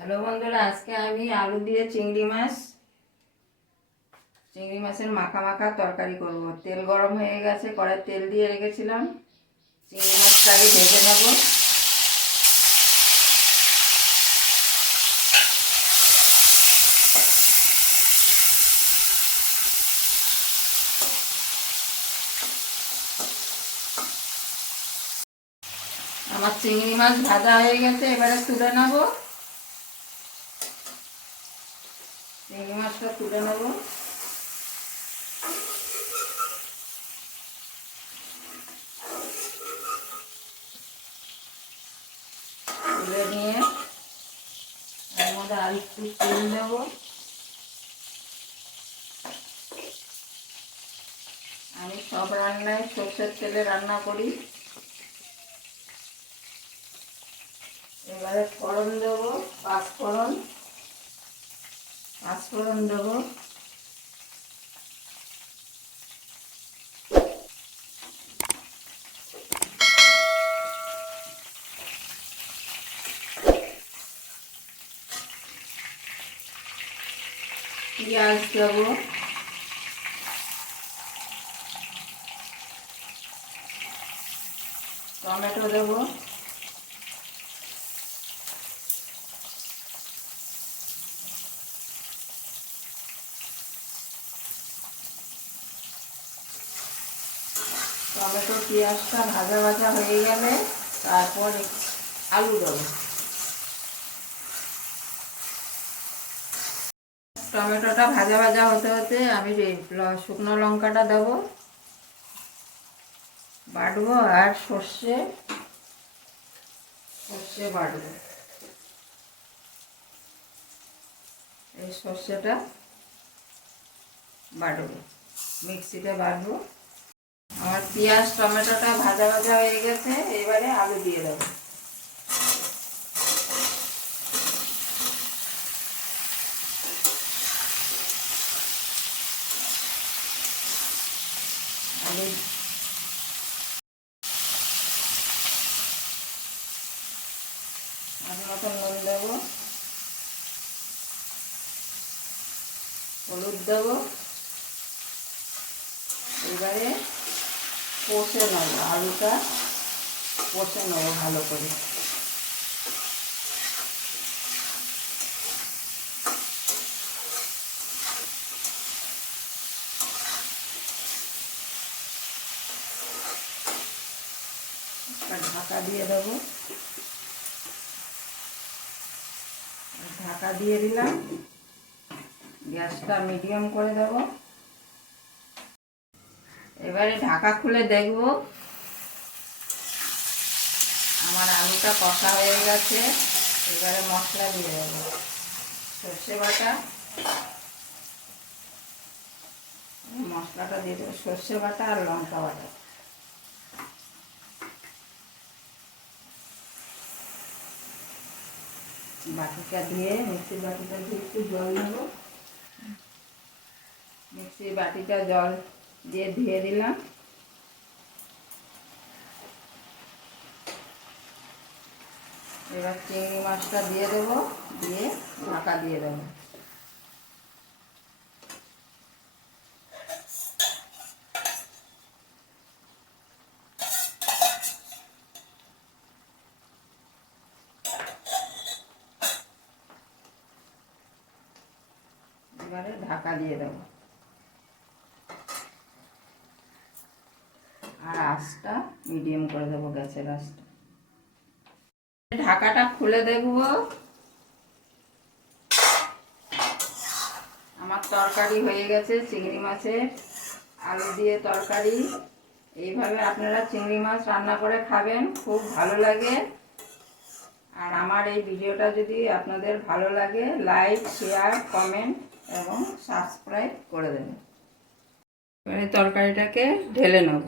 Hello বন্ধুরা, আজকে আমি আলু দিয়ে চিংড়ি মাছের মাখা মাখা তরকারি করব। তেল গরম হয়ে গেছে, কড়াই তেল দিয়ে রেখেছিলাম। চিংড়ি মাছটাকে ভেজে নেব। আমার চিংড়ি মাছ ভাজা হয়ে গেছে, এবারে তুলে নেব। চিংড়ি মাছটা তুলে নেব। তুলে নিয়ে এর মধ্যে আর একটু তেল দেবো। আমি সব রান্নায় সরষের তেলে রান্না করি। এবারে ফোড়ন দেবো, পাঁচফোড়ন দেবো। পেঁয়াজ দেবো। টমেটো দেবো। টমেটো পেঁয়াজটা ভাজা ভাজা হয়ে গেলে তারপর আলু দেবো। টমেটোটা ভাজা ভাজা হতে হতে আমি শুকনো লঙ্কাটা দেবো, বাটবো। আর সর্ষে বাটবো। এই সর্ষেটা বাটবো, মিক্সিতে বাটবো। আমার পেঁয়াজ টমেটোটা ভাজা ভাজা হয়ে গেছে, এবারে আলু দিয়ে দেবো। আলু মতো নুন দেবো, হলুদ দেবো। এবারে কষে নেবো, আলুটা কষে নেবো ভালো করে। ঢাকা দিয়ে দেবো। ঢাকা দিয়ে দিলাম, গ্যাসটা মিডিয়াম করে দেব। এবারে ঢাকা খুলে দেখব আমার আলুটা কষা হয়ে গেছে। এবারে মশলা দিয়ে দেব, সর্ষে বাটা। মশলাটা দিয়ে দেবো, সর্ষে বাটা আর লঙ্কা বাটা। বাটিটা দিয়ে মিক্সির বাটিটা দিয়ে একটু জল নেব। মিক্সির বাটিটা জল দিয়ে ধুয়ে দিলাম। এবার চিংড়ি মাছটা দিয়ে দেবো, দিয়ে ঢাকা দিয়ে দেবো। এবারে ঢাকা দিয়ে দেবো, আর আঁচটা মিডিয়াম করে দেবো, গ্যাসের আঁচটা। ঢাকাটা খুলে দেখব আমার তরকারি হয়ে গেছে। চিংড়ি মাছের আলু দিয়ে তরকারি। এইভাবে আপনারা চিংড়ি মাছ রান্না করে খাবেন, খুব ভালো লাগে। আর আমার এই ভিডিওটা যদি আপনাদের ভালো লাগে, লাইক, শেয়ার, কমেন্ট এবং সাবস্ক্রাইব করে দেবেন। এবারে তরকারিটাকে ঢেলে নেব।